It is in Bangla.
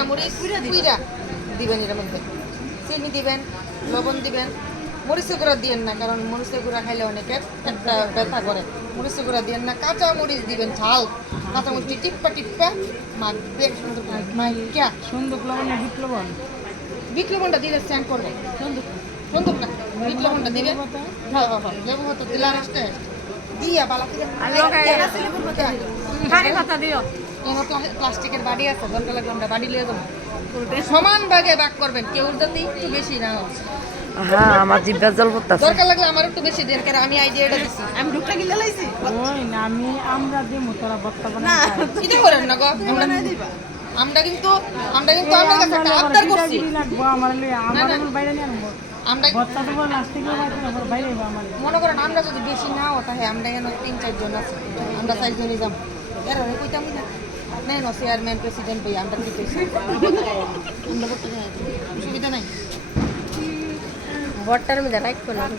শুকনা মরিচ কুইরা দিবেন এর মধ্যে, চিনি দিবেন, লবণ দিবেন। মরিচের গুঁড়া দিবেন না, কারণ মরিচের গুঁড়া খাইলে অনেকে পেটটা ব্যথা করে। মরিচের গুঁড়া দিবেন না, কাঁচা মরিচ দিবেন, ঝাল কাঁচা মরিচ টিপ্পা টিপ্পা মাখবেন সুন্দর করে। মাইকা সন্দুক লবণ না বিট লবণ? বিট লবণটা দিলে স্ট্যান্ড করবে। সুন্দর না, বিট লবণটা দিবেন। হ্যাঁ হ্যাঁ হ্যাঁ, লেবু হতো দিলার আসতে দিয়া বালা করে প্লাস্টিকের বাড়ি আছে, দরকার লাগলে আমরা বাড়ি লিয়ে দেবো। সমান ভাগে ভাগ করবেন, কেউ যাতে একটু বেশি না হয়। হ্যাঁ আমার জিভটা জল পড়তাছে। দরকার লাগলে আমার একটু বেশি দেন, কারণ আমি আইডিয়াটা দিছি। আমি ঢুকটা গিলে লাইছি ওই না, আমি আমরা দিমু তোরা বত্তা বানা এটা করেন না গো, আমরা কিন্তু আপনার কাছে একটা আবদার করছি। লাগবো আমার লই, আমার বাইরে নিয়ে আনবো। আমরা বত্তা তো লাস্টে গিয়ে বাইরে আমার মনে করেন আমরা যদি বেশি না হতা হয়, আমরা এখানে 3-4 জন আছে, আমরা 4 জনই যাবো। এর হয়ে কইতাম না নেন চেয়ারম্যান প্রেসিডেন্ট ভাই, আমরা কি কইছি আমরা করতে অসুবিধা নাই। বটটার মধ্যে রাখ করলাম।